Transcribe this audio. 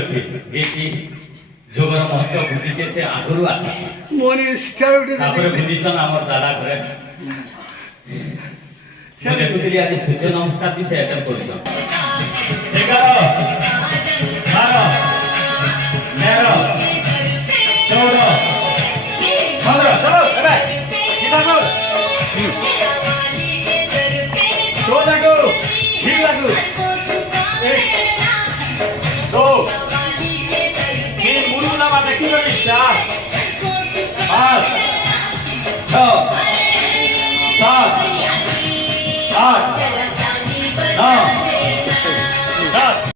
ଅଛି ଯେ କି ଯୋଗର ମହତ୍ଵ ବୁଝିଛେ ସେ ଆଗରୁ ଆସି ତାପରେ ବୁଝିଛନ୍ ଆମର ଦାଦା ଘରେ ମୁଁ ଦେଖୁଥିଲି ଆଜି ସୂର୍ଯ୍ୟ ନମସ୍କାର ବି ସେ ଆଟେଣ୍ଡ କରୁଛନ୍ 11 12 13 14 15 चलो ଏବେ सीधा कर दो लागू ठीक लागू एक दो तीन मुरुला देखी 4 5 6